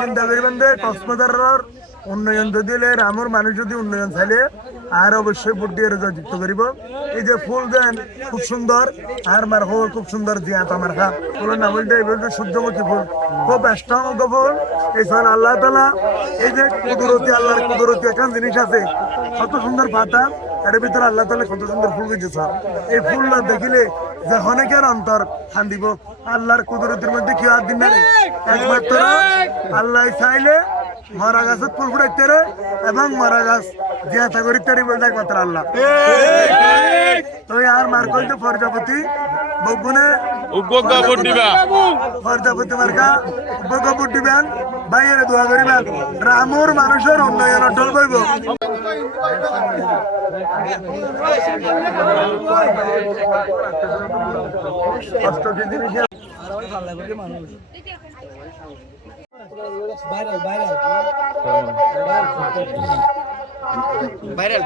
চিন্তা করবেন যে কক্সবাজারের উন্নয়ন যদি রামর মানুষ যদি উন্নয়ন চাইলে আর অবশ্যই ভোট দিয়ে যুক্ত করিব। এই যে ফুল দেন খুব সুন্দর, আর মার খুব সুন্দর জিয়াত আমার খা ফুলের নাম বলতে সূর্যমুখী ফুল, খুব স্ট্রং ফুল। এই আল্লাহ তালা এই যে কুদরতি, আল্লাহর কুদরতি একটা জিনিস আছে, কত সুন্দর পাতা, এর ভিতরে আল্লাহ তালা কত সুন্দর ফুল দিয়েছে। এই ফুলটা দেখিলে যে অনেকের অন্তর খান দিব। আল্লাহর কুদরতির মধ্যে কি আর দিন না, একমাত্র আল্লাহ চাইলে মরা গাছত ফুল ফুটাইতে এবং মরা গাছ জিয়াতা করিতে বলতে একমাত্র আল্লাহ। তো আর মার কইতে প্রজাপতি বগুনে প্রজাপতি মার্কা উপকপুর দিবেন, বাইরে দোয়া করিবেন, রামুর মানুষের উন্নয়ন অটল করব। ভাইরাল